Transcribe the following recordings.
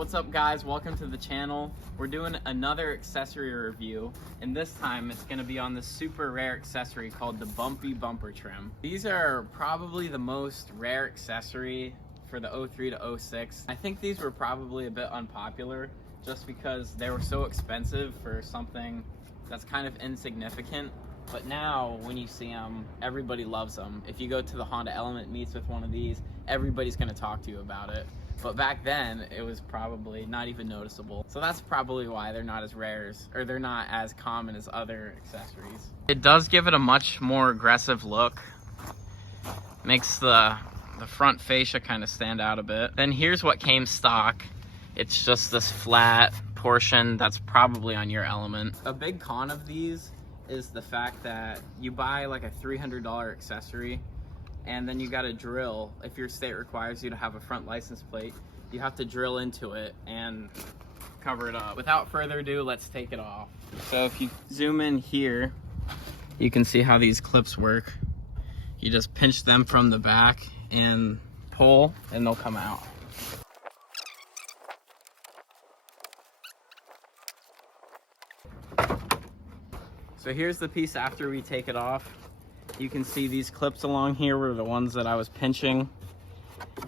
What's up guys, welcome to the channel. We're doing another accessory review, and this time it's gonna be on this super rare accessory called the bumpy bumper trim. These are probably the most rare accessory for the 03 to 06. I think these were probably a bit unpopular just because they were so expensive for something that's kind of insignificant. But now when you see them, everybody loves them. If you go to the Honda Element meets with one of these, everybody's gonna talk to you about it. But back then, it was probably not even noticeable. So that's probably why they're not as rare, or they're not as common as other accessories. It does give it a much more aggressive look. Makes the front fascia kind of stand out a bit. Then here's what came stock. It's just this flat portion that's probably on your Element. A big con of these is the fact that you buy like a $300 accessory, and then you got to drill. If your state requires you to have a front license plate, you have to drill into it and cover it up. Without further ado, let's take it off. So if you zoom in here, you can see how these clips work. You just pinch them from the back and pull, and they'll come out. So here's the piece after we take it off. You can see these clips along here were the ones that I was pinching,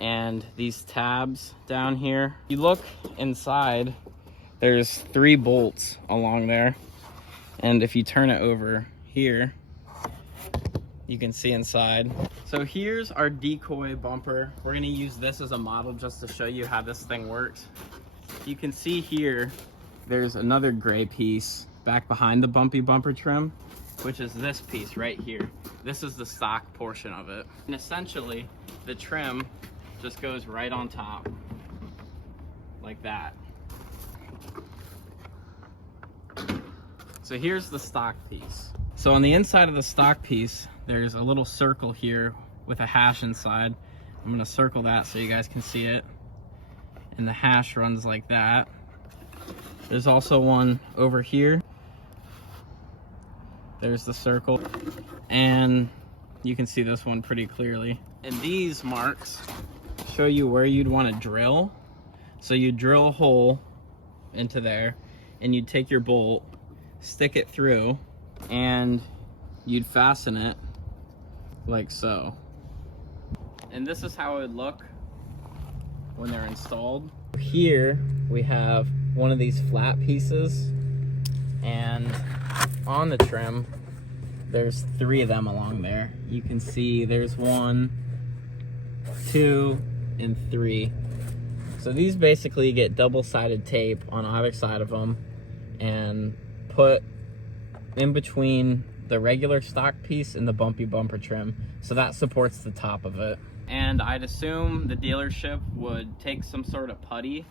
and these tabs down here. You look inside, there's 3 bolts along there, and if you turn it over here, you can see inside. So here's our decoy bumper. We're gonna use this as a model just to show you how this thing works. You can see here, there's another gray piece back behind the bumpy bumper trim, which is this piece right here. This is the stock portion of it. And essentially, the trim just goes right on top, like that. So here's the stock piece. So on the inside of the stock piece, there's a little circle here with a hash inside. I'm gonna circle that so you guys can see it. And the hash runs like that. There's also one over here. There's the circle, and you can see this one pretty clearly. And these marks show you where you'd want to drill. So you drill a hole into there, and you'd take your bolt, stick it through, and you'd fasten it like so. And this is how it would look when they're installed. Here we have one of these flat pieces, and on the trim there's 3 of them along there. You can see there's 1, 2, and 3. So these basically get double-sided tape on either side of them and put in between the regular stock piece and the bumpy bumper trim, so that supports the top of it. And I'd assume the dealership would take some sort of putty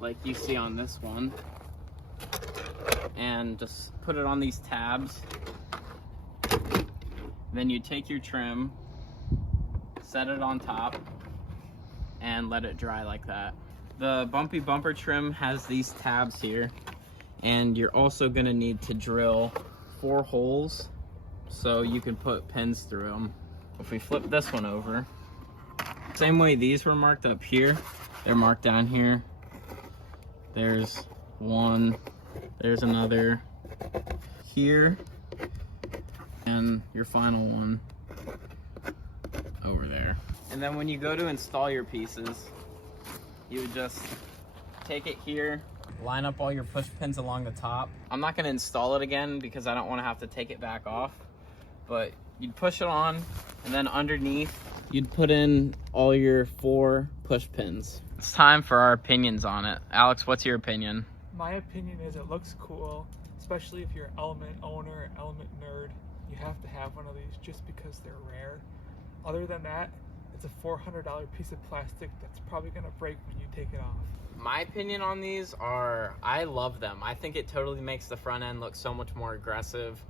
like you see on this one and just put it on these tabs. Then you take your trim, set it on top, and let it dry like that. The bumpy bumper trim has these tabs here, and you're also gonna need to drill 4 holes so you can put pins through them. If we flip this one over, same way these were marked up here, they're marked down here. There's one, there's another here, and your final one over there. And then when you go to install your pieces, you would just take it here, line up all your push pins along the top. I'm not going to install it again because I don't want to have to take it back off, but you'd push it on, and then underneath you'd put in all your 4 push pins. It's time for our opinions on it. Alex, what's your opinion? My opinion is it looks cool, especially if you're an Element owner, Element nerd. You have to have one of these just because they're rare. Other than that, it's a $400 piece of plastic that's probably gonna break when you take it off. My opinion on these are, I love them. I think it totally makes the front end look so much more aggressive.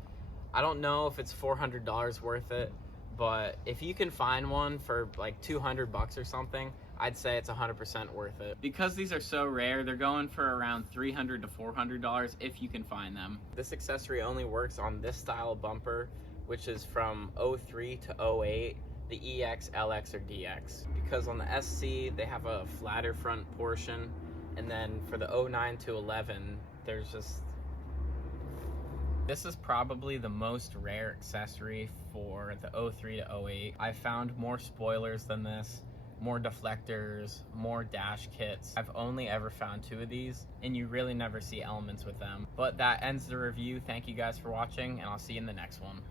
I don't know if it's $400 worth it, but if you can find one for like 200 bucks or something, I'd say it's 100% worth it. Because these are so rare, they're going for around $300 to $400 if you can find them. This accessory only works on this style of bumper, which is from 03 to 08, the EX, LX, or DX. Because on the SC, they have a flatter front portion, And then for the 09 to 11, there's just... This is probably the most rare accessory for the 03 to 08. I found more spoilers than this, more deflectors, more dash kits. I've only ever found 2 of these, and you really never see elements with them. But that ends the review. Thank you guys for watching, and I'll see you in the next one.